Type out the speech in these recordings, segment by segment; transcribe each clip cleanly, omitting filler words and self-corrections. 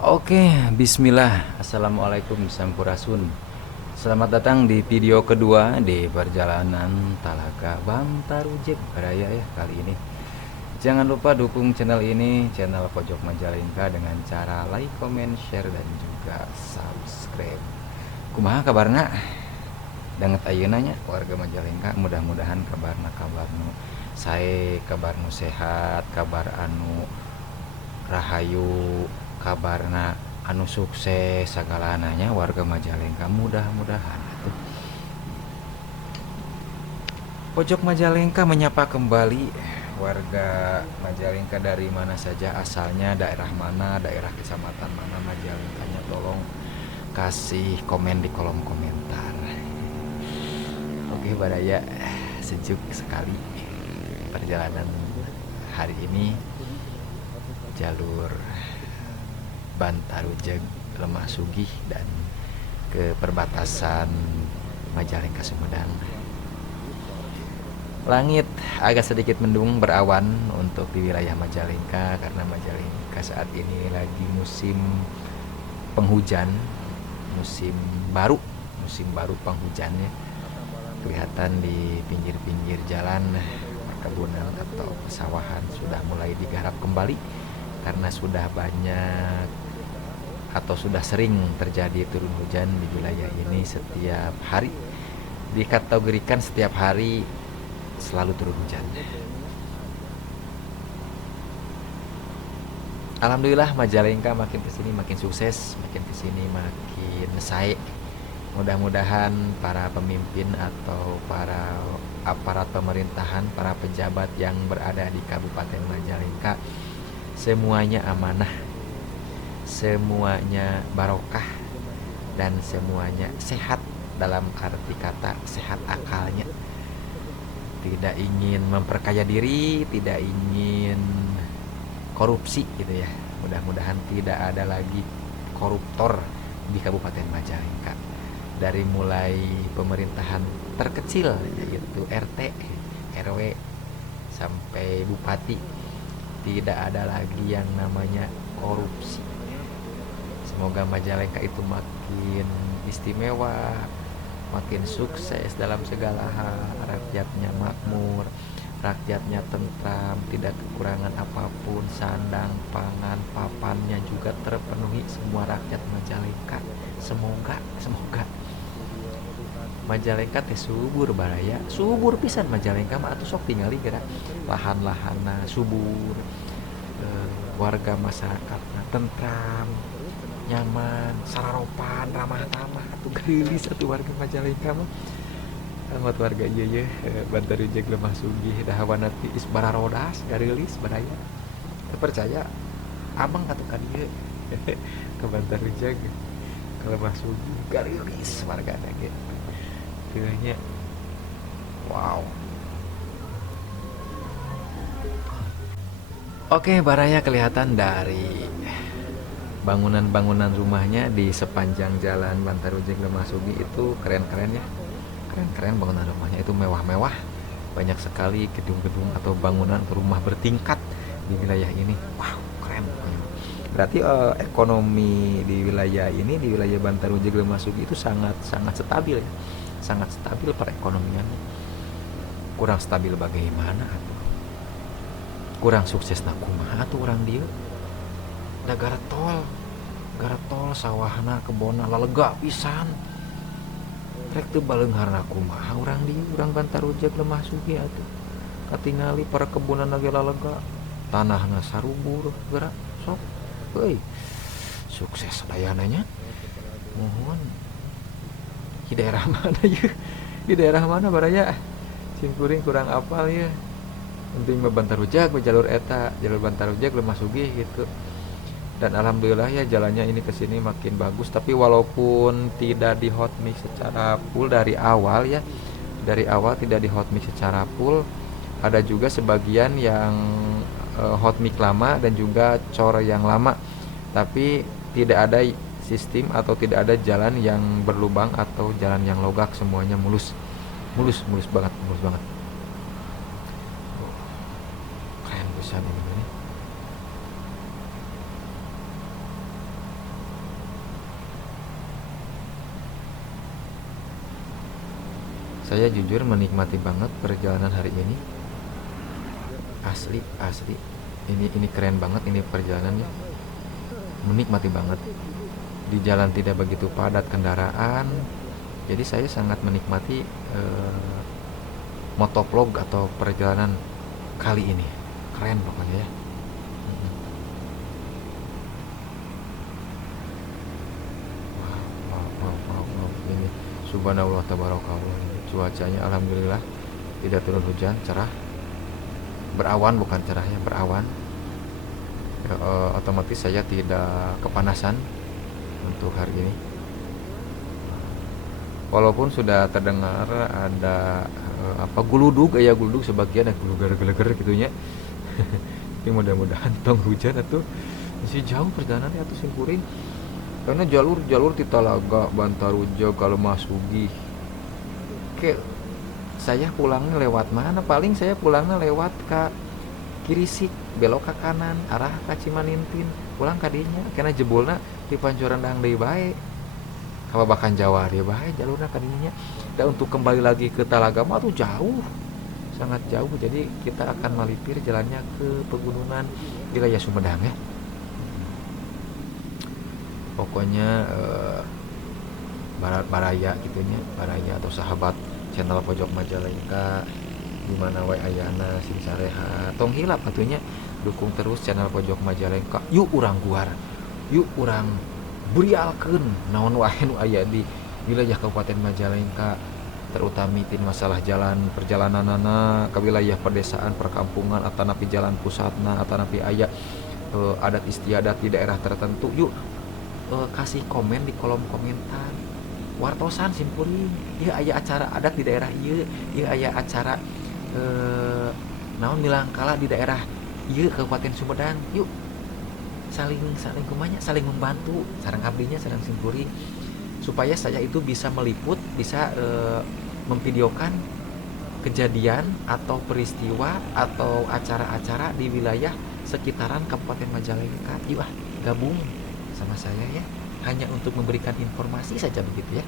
Oke, bismillah. Assalamualaikum Sampurasun. Selamat datang di video kedua di perjalanan Talaga Bantarujek Raya ya kali ini. Jangan lupa dukung channel ini, channel Pojok Majalengka dengan cara like, comment, share dan juga subscribe. Kumaha kabarna? Danget ayeuna nya warga Majalengka, mudah-mudahan kabarnu sae, kabarnu sehat, kabar anu rahayu, kabarna anu sukses sagalananya warga Majalengka, mudah-mudahan. Pojok Majalengka menyapa kembali warga Majalengka dari mana saja asalnya, daerah mana, daerah kecamatan mana Majalengkanya, tolong kasih komen di kolom komentar. Oke Badaya, sejuk sekali perjalanan hari ini, jalur Bantarujeg Lemah Sugih dan ke perbatasan Majalengka Sumedang. Langit agak sedikit mendung berawan untuk di wilayah Majalengka karena Majalengka saat ini lagi musim penghujan, musim baru penghujannya. Kelihatan di pinggir-pinggir jalan perkebunan atau pesawahan sudah mulai digarap kembali karena sudah banyak atau sudah sering terjadi turun hujan di wilayah ini. Setiap hari dikategorikan, setiap hari selalu turun hujan. Alhamdulillah Majalengka makin kesini makin sukses, makin kesini makin sae. Mudah-mudahan para pemimpin atau para aparat pemerintahan, para pejabat yang berada di Kabupaten Majalengka semuanya amanah, semuanya barokah, dan semuanya sehat dalam arti kata sehat akalnya. Tidak ingin memperkaya diri, tidak ingin korupsi gitu ya. Mudah-mudahan tidak ada lagi koruptor di Kabupaten Majalengka. Dari mulai pemerintahan terkecil yaitu RT, RW sampai bupati, tidak ada lagi yang namanya korupsi. Semoga Majalengka itu makin istimewa, makin sukses dalam segala hal, rakyatnya makmur, rakyatnya tentram, tidak kekurangan apapun, sandang, pangan, papannya juga terpenuhi semua rakyat Majalengka. Semoga Majalengka teh subur baraya, subur pisan Majalengka mah atuh sok tingali geura lahan-lahanna subur, warga masyarakatna tentram, nyaman, sararopan, ramah tamah, atuh geulis atuh warga Majalengka mah. Amat warga ieu Bantarujeg Lemah Sugih dahawana tiis bararodas garilis baraya. Teu percaya abang atuh ka dieu ke Bantarujeg ke Lemah Sugih garilis wargana ge. Teu nya wow. Oke, baraya kelihatan dari bangunan-bangunan rumahnya di sepanjang jalan Bantarujeg Lemah Sugih itu keren-keren ya. Keren-keren bangunan rumahnya itu, mewah-mewah. Banyak sekali gedung-gedung atau bangunan rumah bertingkat di wilayah ini. Wow, keren. Berarti ekonomi di wilayah ini, di wilayah Bantarujeg Lemah Sugih itu sangat stabil ya. Sangat stabil perekonomian. Kurang stabil bagaimana atuh? Kurang sukses na kumaha atuh urang dieu? Da gara tol sawahna kebonna lalega pisan. Rek teu baleungharna kumaha urang dieu, urang Bantarujeg Lemah Sugih atuh. Katingali perkebunan lagi lalega, tanahna sarubur geura sok euy. Sukses dayana nya. Mohon. Di daerah mana ya? Di daerah mana baraya? Cingkuring kurang apal ya. Penting mah Bantarujeg jalur eta, jalur Bantarujeg Lemah Sugih gitu. Dan alhamdulillah ya jalannya ini kesini makin bagus. Tapi walaupun tidak di hot mix secara full dari awal ya, dari awal tidak di hot mix secara full, ada juga sebagian yang hot mix lama dan juga cor yang lama. Tapi tidak ada sistem atau tidak ada jalan yang berlubang atau jalan yang logak, semuanya mulus banget. Keren pisan ini. Saya jujur menikmati banget perjalanan hari ini. Asli, asli. Ini keren banget ini perjalanannya. Menikmati banget. Di jalan tidak begitu padat kendaraan. Jadi saya sangat menikmati motovlog atau perjalanan kali ini. Keren pokoknya ya. Wow. Ini subhanallah tabarakallah. Cuacanya alhamdulillah tidak turun hujan, cerah. Berawan, bukan cerah ya, berawan. Ya, otomatis saya tidak kepanasan untuk hari ini. Walaupun sudah terdengar ada apa guludug, ya guludug sebagian, ada guluger-guluger gitunya. Tapi mudah-mudahan tong hujan atau masih jauh perjalanannya atau simkuring. Karena jalur di Talaga, Bantarujo, kalau Masugi. Kayak saya pulangnya lewat mana? Paling saya pulangnya lewat ke Kirisik, belok ke kanan, arah ke Cimanintin, pulang ke dinya. Karena jebulna di Pancoran Dang deui bae. Kababakan Jawa dia bae jalurna ka dinya. Dan untuk kembali lagi ke Talaga mah tuh jauh. Sangat jauh. Jadi kita akan melipir jalannya ke pegunungan wilayah Sumedang ya. Pokoknya baraya gitunya, baraya atau sahabat channel Pojok Majalengka di mana wae ayana sing sareha tong hilap atunya dukung terus channel Pojok Majalengka. Yuk urang guar, yuk urang burialkeun naon wae nu aya di wilayah Kabupaten Majalengka, terutama tin masalah jalan perjalananana ke wilayah pedesaan perkampungan atau napi jalan pusatna atau napi aya adat istiadat di daerah tertentu. Yuk kasih komen di kolom komentar, wartosan simkuring ieu aya acara adat di daerah ieu aya acara naon milangkala di daerah ieu Kabupaten Sumedang. Yuk saling kumanya, saling membantu sareng abdinya sareng simkuring supaya saya itu bisa meliput, bisa memvideokan kejadian atau peristiwa atau acara-acara di wilayah sekitaran Kabupaten Majalengka. Yuk gabung sama saya ya, hanya untuk memberikan informasi saja begitu ya.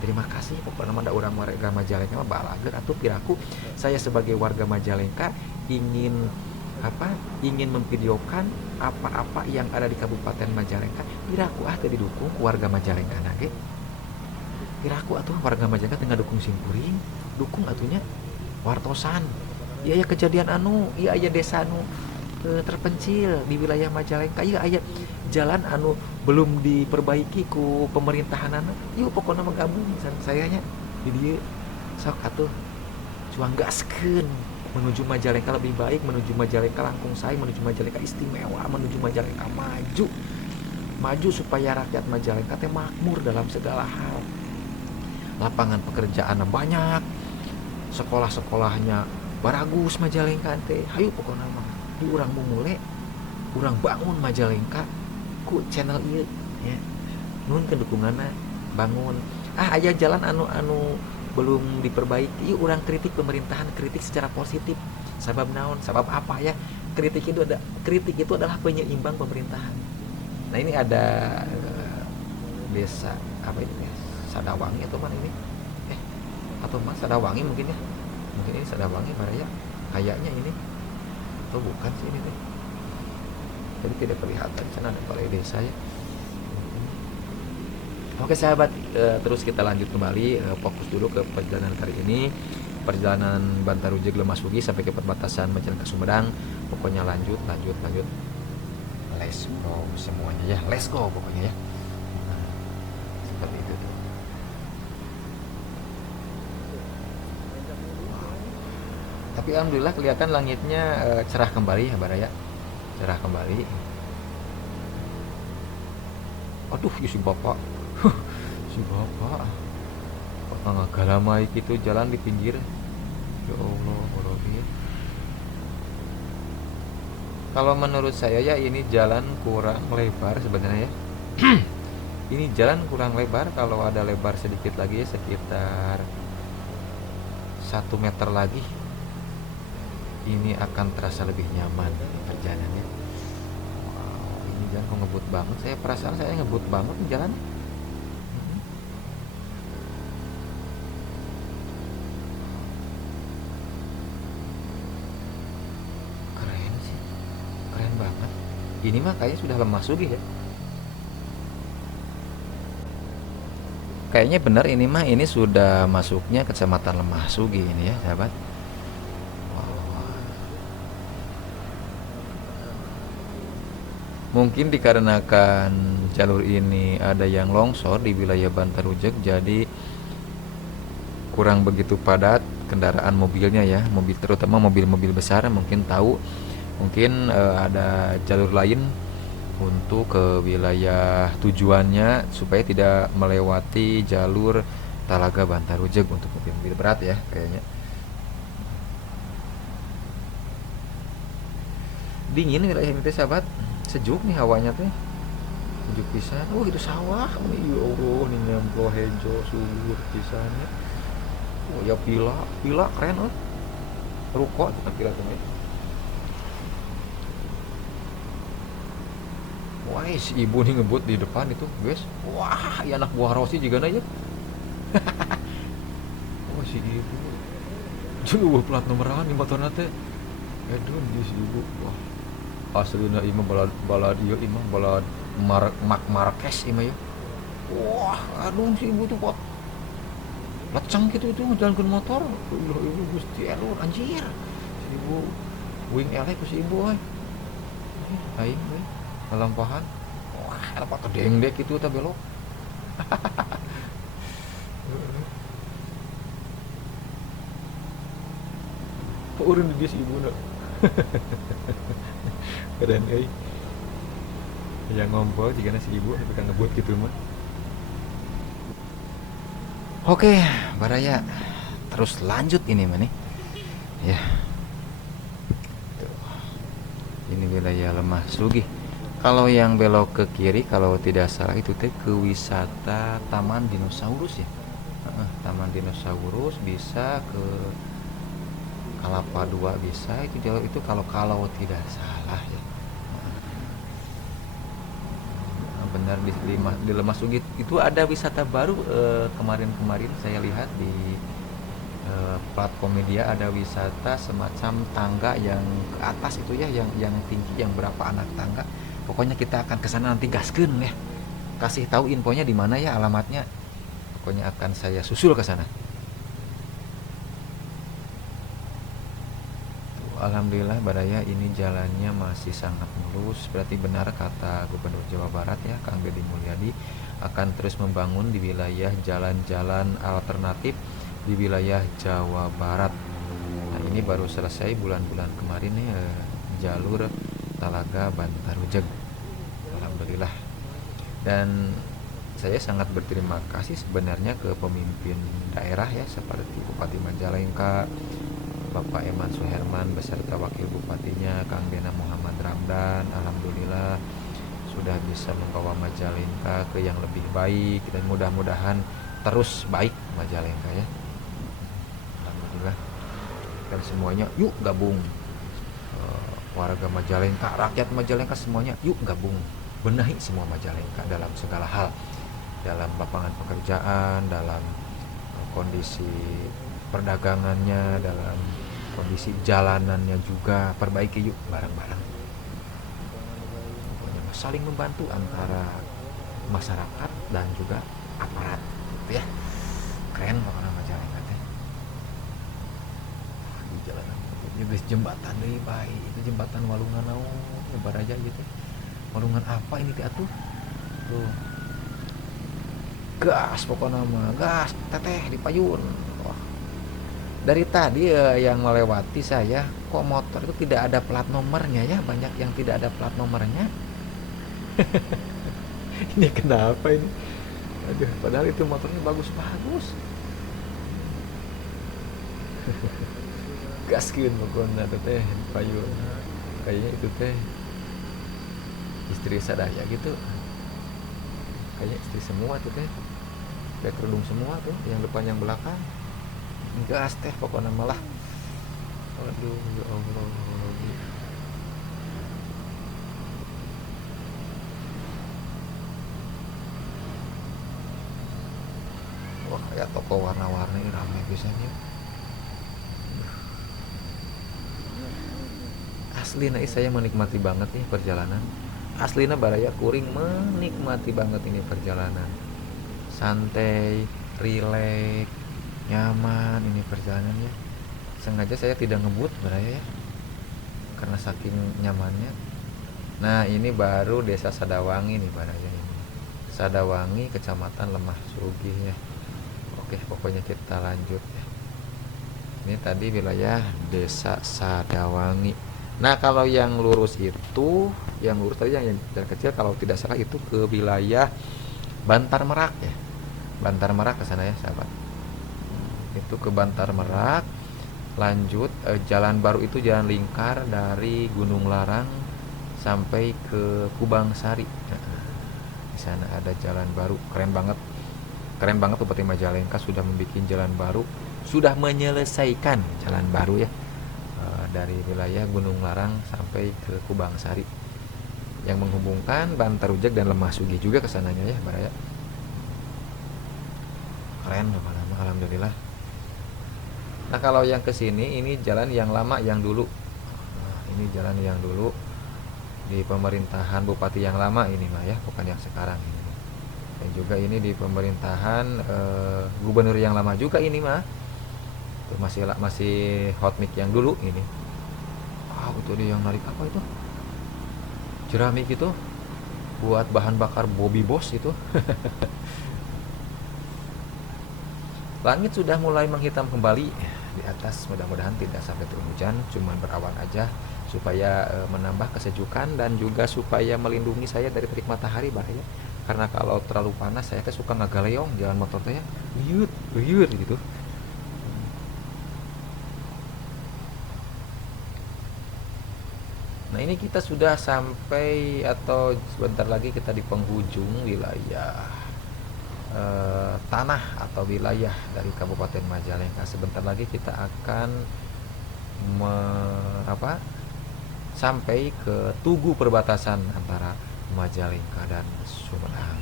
Terima kasih. Pokoknya ada orang warga Majalengka mah balager atuh piraku saya sebagai warga Majalengka ingin memvideokan apa-apa yang ada di Kabupaten Majalengka. Piraku teu didukung warga Majalengka nage. Piraku atuh warga Majalengka teu ngadukung simkuring, dukung atunya wartosan. Ieu aya kejadian ieu aya desa terpencil di wilayah Majalengka, ieu aya jalan belum diperbaiki ku pemerintahanana. Yuk pokoknya menggabung sareng sayanya di dieu. Sok atuh cuang gaskeun menuju Majalengka lebih baik, menuju Majalengka langkung sae, menuju Majalengka istimewa, menuju Majalengka maju supaya rakyat Majalengka teh makmur dalam segala hal. Lapangan pekerjaan banyak, sekolah-sekolahnya baragus Majalengka teh. Hayu pokoknya mah di urang mumule urang bangun Majalengka ku channel ieu ya. Nuhun ke dukunganna bangun. Aya jalan anu belum diperbaiki, yuk urang kritik pemerintahan, kritik secara positif. Sabab naon? Sabab apa ya? Kritik itu adalah penyeimbang pemerintahan. Nah, ini ada desa apa ini ya? Sadawangi atau mana ini? Atau Mas Sadawangi mungkin ya. Mungkin ini Sadawangi Baraya. Kayaknya ini. Atau bukan sih ini teh. Jadi tidak kelihatan sana ada balai desa ya. Oke sahabat, terus kita lanjut kembali, fokus dulu ke perjalanan kali ini, perjalanan Bantarujo Lemasugi sampai ke perbatasan Majalengka Sumedang. Pokoknya lanjut, let's go semuanya ya, let's go pokoknya ya. Seperti itu tuh. Tapi alhamdulillah kelihatan langitnya cerah kembali ya Baraya, cerah kembali. Aduh, si bapak ngagalama gitu jalan di pinggir. Ya Allah, kalau menurut saya ya ini jalan kurang lebar sebenarnya ya. Ini jalan kurang lebar, kalau ada lebar sedikit lagi ya, sekitar 1 meter lagi ini akan terasa lebih nyaman perjalanannya. Wow, ini jalan kok ngebut banget, saya perasaan saya ngebut banget jalan. Ini mah kayaknya sudah lemah sugih ya. Kayaknya benar ini mah, ini sudah masuknya kecamatan Lemah Sugih ini ya, sahabat. Mungkin dikarenakan jalur ini ada yang longsor di wilayah Bantarujek, jadi kurang begitu padat kendaraan mobilnya ya, mobil terutama mobil-mobil besar. Mungkin tahu, mungkin ada jalur lain untuk ke wilayah tujuannya supaya tidak melewati jalur Talaga Bantarujek untuk mobil-mobil berat ya kayaknya. Dingin wilayah ini teh sahabat, sejuk nih hawanya teh, sejuk pisan. Itu sawah nih, ya Allah, nih nyemplo hejo subur pisannya. Ya pila pila keren ruko kita pila tuh. Wah, si ibu nih ngebut di depan itu, guys. Wah, ya anak buah Rosi juga nanya. Wah, si ibu. Juga plat nomoran di motor nate. Edun di si ibu. Wah, aslinya ima balad balad iya ima balad Marquez ima ya. Wah, aduh si ibu tuh pot leceng gitu itu ngejalankan motor. Udah ibu gusti error anjir. Si ibu wing elek ku si ibu euy. Aing we ngalampahan. Wah, apa kedeng dek itu teh belok. Urun di si ibu na. Keren euy. Yang ngompol jika si ibu tapi kan ngebut gitu mah. Oke, Baraya. Terus lanjut ini mah nih. Ya. Tuh. Ini wilayah Lemah Sugih. Kalau yang belok ke kiri kalau tidak salah itu teh ke wisata Taman Dinosaurus ya. Taman Dinosaurus bisa ke Kalapa 2 bisa itu kalau tidak salah ya. Benar di Lemah Sugih itu ada wisata baru kemarin-kemarin saya lihat di platform media, ada wisata semacam tangga yang ke atas itu ya, yang tinggi, yang berapa anak tangga. Pokoknya kita akan ke sana nanti gaskeun ya. Kasih tahu infonya di mana ya, alamatnya. Pokoknya akan saya susul ke sana. Alhamdulillah Baraya, ini jalannya masih sangat mulus. Berarti benar kata Gubernur Jawa Barat ya, Kang Deddy Mulyadi, akan terus membangun di wilayah jalan-jalan alternatif di wilayah Jawa Barat. Nah, ini baru selesai bulan-bulan kemarin nih jalur Talaga Bantarujeg. Alhamdulillah. Dan saya sangat berterima kasih sebenarnya ke pemimpin daerah ya, seperti Bupati Majalengka Bapak Eman Suherman beserta Wakil Bupatinya Kang Dena Muhammad Ramdan. Alhamdulillah sudah bisa membawa Majalengka ke yang lebih baik, dan mudah-mudahan terus baik Majalengka ya. Alhamdulillah. Dan semuanya yuk gabung, warga Majalengka, rakyat Majalengka semuanya yuk gabung, benahi semua Majalengka dalam segala hal, dalam lapangan pekerjaan, dalam kondisi perdagangannya, dalam kondisi jalanannya juga, perbaiki yuk bareng-bareng. Saling membantu antara masyarakat dan juga aparat gitu ya. Keren pokoknya Majalengka teh. Di jalanan geus jembatan deui bae, itu jembatan Walungan naon lebar aja gitu. Walungan apa ini teh atuh? Tuh. Gas pokoknya mah, gas teteh di payun. Dari tadi yang melewati saya, kok motor itu tidak ada plat nomornya ya, banyak yang tidak ada plat nomornya. Ini kenapa ini? Aduh, padahal itu motornya bagus-bagus. Gaskeun pokona teh payun. Kayaknya itu teh istri sadaya gitu. Kayaknya istri semua tuh teh. Kayak kerudung semua tuh, yang depan yang belakang. Gas teh pokoknya malah. Aduh ya Allah. Wah, kayak toko warna-warni ramai biasanya. Asli nih saya menikmati banget nih perjalanan. Aslina baraya kuring menikmati banget ini perjalanan. Santai, rileks, nyaman ini perjalanannya. Sengaja saya tidak ngebut baraya ya, karena saking nyamannya. Nah, ini baru Desa Sadawangi nih baraya ini. Sadawangi, Kecamatan Lemah Sugih ya. Oke, pokoknya kita lanjut ya. Ini tadi wilayah Desa Sadawangi. Nah, kalau yang lurus itu, yang lurus tadi yang jalan kecil kalau tidak salah itu ke wilayah Bantar Merak ya. Bantar Merak ke sana ya, sahabat. Itu ke Bantar Merak. Lanjut jalan baru itu jalan lingkar dari Gunung Larang sampai ke Kubang Sari. Nah, di sana ada jalan baru, keren banget. Keren banget Bupati Majalengka sudah membuat jalan baru, sudah menyelesaikan jalan baru ya. Dari wilayah Gunung Larang sampai ke Kubang Sari yang menghubungkan Bantar Ujak dan Lemah Sugih juga kesananya ya baraya. Keren lama-lama alhamdulillah. Nah, kalau yang kesini ini jalan yang lama yang dulu. Nah, ini jalan yang dulu di pemerintahan Bupati yang lama ini mah ya, bukan yang sekarang ini. Dan juga ini di pemerintahan gubernur yang lama juga ini mah. Itu masih hot mic yang dulu ini. Itu dia yang narik apa itu? Jeramik itu buat bahan bakar Bobby Boss itu. Langit sudah mulai menghitam kembali di atas, mudah-mudahan tidak sampai turun hujan, cuman berawan aja supaya menambah kesejukan dan juga supaya melindungi saya dari terik matahari bahaya. Karena kalau terlalu panas saya suka ngagaleong jalan motor teh, uyut gitu. Nah, ini kita sudah sampai atau sebentar lagi kita di penghujung wilayah tanah atau wilayah dari Kabupaten Majalengka. Sebentar lagi kita akan sampai ke tugu perbatasan antara Majalengka dan Sumedang.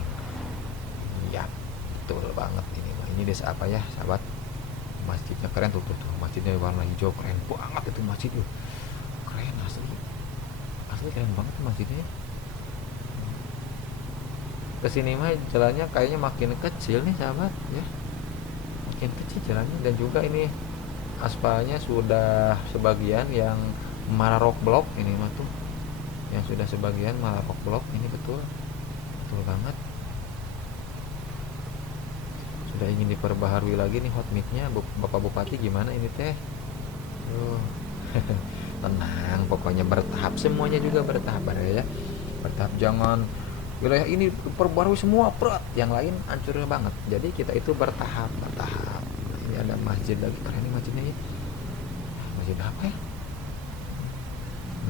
Ya, betul banget ini. Ini desa apa ya, sahabat? Masjidnya keren tuh. Masjidnya warna hijau, keren banget itu masjid. Keren asli. Asli keren banget masjidnya. Kesini mah jalannya kayaknya makin kecil nih sahabat ya, makin kecil jalannya. Dan juga ini aspalnya sudah sebagian yang mararok blok ini mah tuh, yang sudah sebagian mararok blok ini. Betul banget. Sudah ingin diperbaharui lagi nih hot mic-nya. Bapak Bupati gimana ini teh? Tenang, pokoknya bertahap, semuanya juga bertahap ya. Bertahap, jangan wilayah ini perbarui semua yang lain hancur banget. Jadi kita itu bertahap. Ini ada masjid lagi, keren nih masjidnya ya. Masjid apa ya?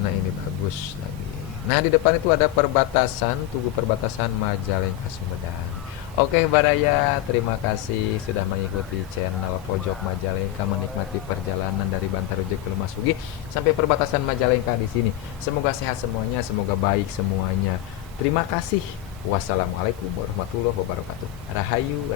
Nah, ini bagus lagi. Nah, di depan itu ada perbatasan, tugu perbatasan Majalengka Sumedang. Oke baraya, terima kasih sudah mengikuti channel Pojok Majalengka, menikmati perjalanan dari Bantar Ujak ke Lemah Sugih sampai perbatasan Majalengka di sini. Semoga sehat semuanya, semoga baik semuanya. Terima kasih. Wassalamualaikum warahmatullahi wabarakatuh. Rahayu.